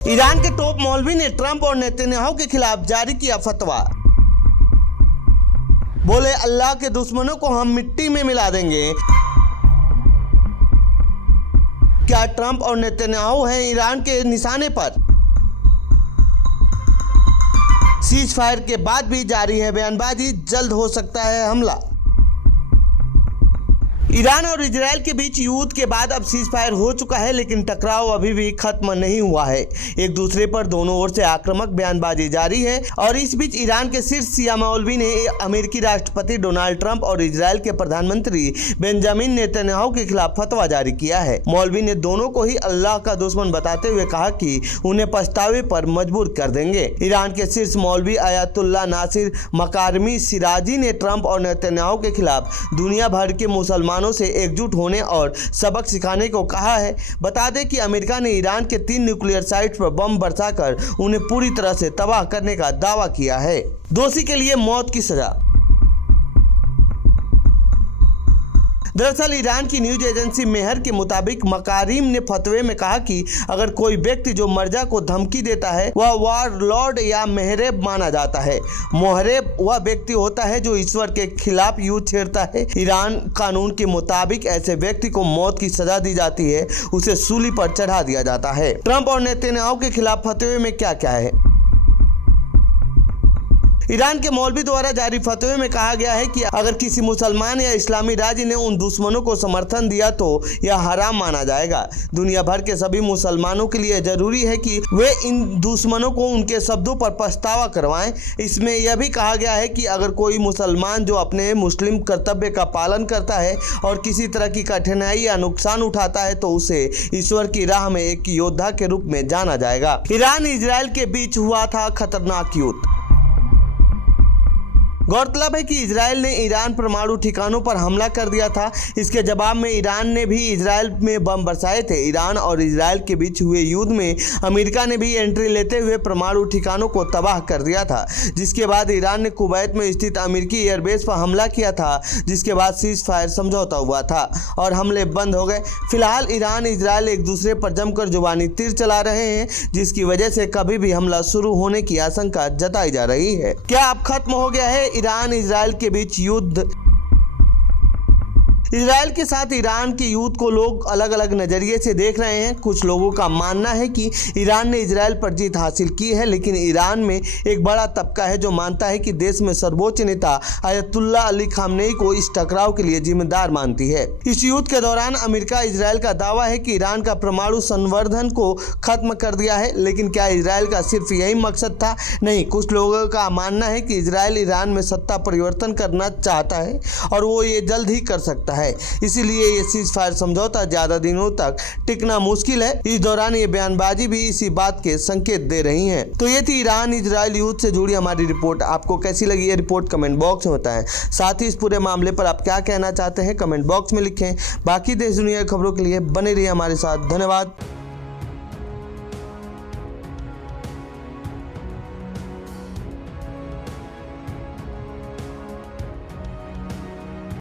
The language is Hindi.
ईरान के टॉप मौलवी ने ट्रंप और नेतन्याहू के खिलाफ जारी किया फतवा। बोले अल्लाह के दुश्मनों को हम मिट्टी में मिला देंगे। क्या ट्रंप और नेतन्याहू हैं ईरान के निशाने पर? सीज फायर के बाद भी जारी है बयानबाजी, जल्द हो सकता है हमला। ईरान और इजराइल के बीच युद्ध के बाद अब सीज फायर हो चुका है, लेकिन टकराव अभी भी खत्म नहीं हुआ है। एक दूसरे पर दोनों ओर से आक्रामक बयानबाजी जारी है और इस बीच ईरान के शीर्ष शिया मौलवी ने अमेरिकी राष्ट्रपति डोनाल्ड ट्रंप और इजराइल के प्रधानमंत्री बेंजामिन नेतन्याहू के खिलाफ फतवा जारी किया है। मौलवी ने दोनों को ही अल्लाह का दुश्मन बताते हुए कहा कि उन्हें पछतावे पर मजबूर कर देंगे। ईरान के शीर्ष मौलवी आयतुल्लाह नासिर मकारमी सिराजी ने ट्रंप और नेतन्याहू के खिलाफ दुनिया भर के मुसलमानों से एकजुट होने और सबक सिखाने को कहा है। बता दें कि अमेरिका ने ईरान के 3 न्यूक्लियर साइट्स पर बम बरसाकर उन्हें पूरी तरह से तबाह करने का दावा किया है। दोषी के लिए मौत की सजा। दरअसल ईरान की न्यूज एजेंसी मेहर के मुताबिक मकारिम ने फतवे में कहा कि अगर कोई व्यक्ति जो मर्जा को धमकी देता है वह वारलॉर्ड या महरेब माना जाता है। मोहरेब वह व्यक्ति होता है जो ईश्वर के खिलाफ युद्ध छेड़ता है। ईरान कानून के मुताबिक ऐसे व्यक्ति को मौत की सजा दी जाती है, उसे सूली पर चढ़ा दिया जाता है। ट्रंप और नेतन्याहू के खिलाफ फतवे में क्या क्या है? ईरान के मौलवी द्वारा जारी फतवे में कहा गया है कि अगर किसी मुसलमान या इस्लामी राज्य ने उन दुश्मनों को समर्थन दिया तो यह हराम माना जाएगा। दुनिया भर के सभी मुसलमानों के लिए जरूरी है कि वे इन दुश्मनों को उनके शब्दों पर पछतावा करवाएं। इसमें यह भी कहा गया है कि अगर कोई मुसलमान जो अपने मुस्लिम कर्तव्य का पालन करता है और किसी तरह की कठिनाई या नुकसान उठाता है तो उसे ईश्वर की राह में एक योद्धा के रूप में जाना जाएगा। ईरान इजराइल के बीच हुआ था खतरनाक युद्ध। गौरतलब है कि इजराइल ने ईरान परमाणु ठिकानों पर हमला कर दिया था। इसके जवाब में ईरान ने भी इजराइल में बम बरसाए थे। ईरान और इजराइल के बीच हुए युद्ध में अमेरिका ने भी एंट्री लेते हुए परमाणु ठिकानों को तबाह कर दिया था, जिसके बाद ईरान ने कुवैत में स्थित अमेरिकी एयरबेस पर हमला किया था, जिसके बाद सीज फायर समझौता हुआ था और हमले बंद हो गए। फिलहाल ईरान इजराइल एक दूसरे पर जमकर जुबानी तीर चला रहे हैं, जिसकी वजह से कभी भी हमला शुरू होने की आशंका जताई जा रही है। क्या अब खत्म हो गया है ईरान इजराइल के बीच युद्ध? इजराइल के साथ ईरान के युद्ध को लोग अलग अलग नज़रिए से देख रहे हैं। कुछ लोगों का मानना है कि ईरान ने इजराइल पर जीत हासिल की है, लेकिन ईरान में एक बड़ा तबका है जो मानता है कि देश में सर्वोच्च नेता आयतुल्लाह अली खामनेई को इस टकराव के लिए जिम्मेदार मानती है। इस युद्ध के दौरान अमेरिका इजराइल का दावा है कि ईरान का परमाणु संवर्धन को खत्म कर दिया है, लेकिन क्या इजराइल का सिर्फ यही मकसद था? नहीं, कुछ लोगों का मानना है कि इजराइल ईरान में सत्ता परिवर्तन करना चाहता है और वो ये जल्द ही कर सकता है। इसीलिए ये सीज फायर समझौता ज्यादा दिनों तक टिकना मुश्किल है। इस दौरान ये बयानबाजी भी इसी बात के संकेत दे रही है। तो ये थी ईरान इजराइल युद्ध से जुड़ी हमारी रिपोर्ट। आपको कैसी लगी ये रिपोर्ट कमेंट बॉक्स में बताएं। साथ ही इस पूरे मामले पर आप क्या कहना चाहते हैं कमेंट बॉक्स में लिखें। बाकी देश दुनिया की खबरों के लिए बने रहिए हमारे साथ। धन्यवाद।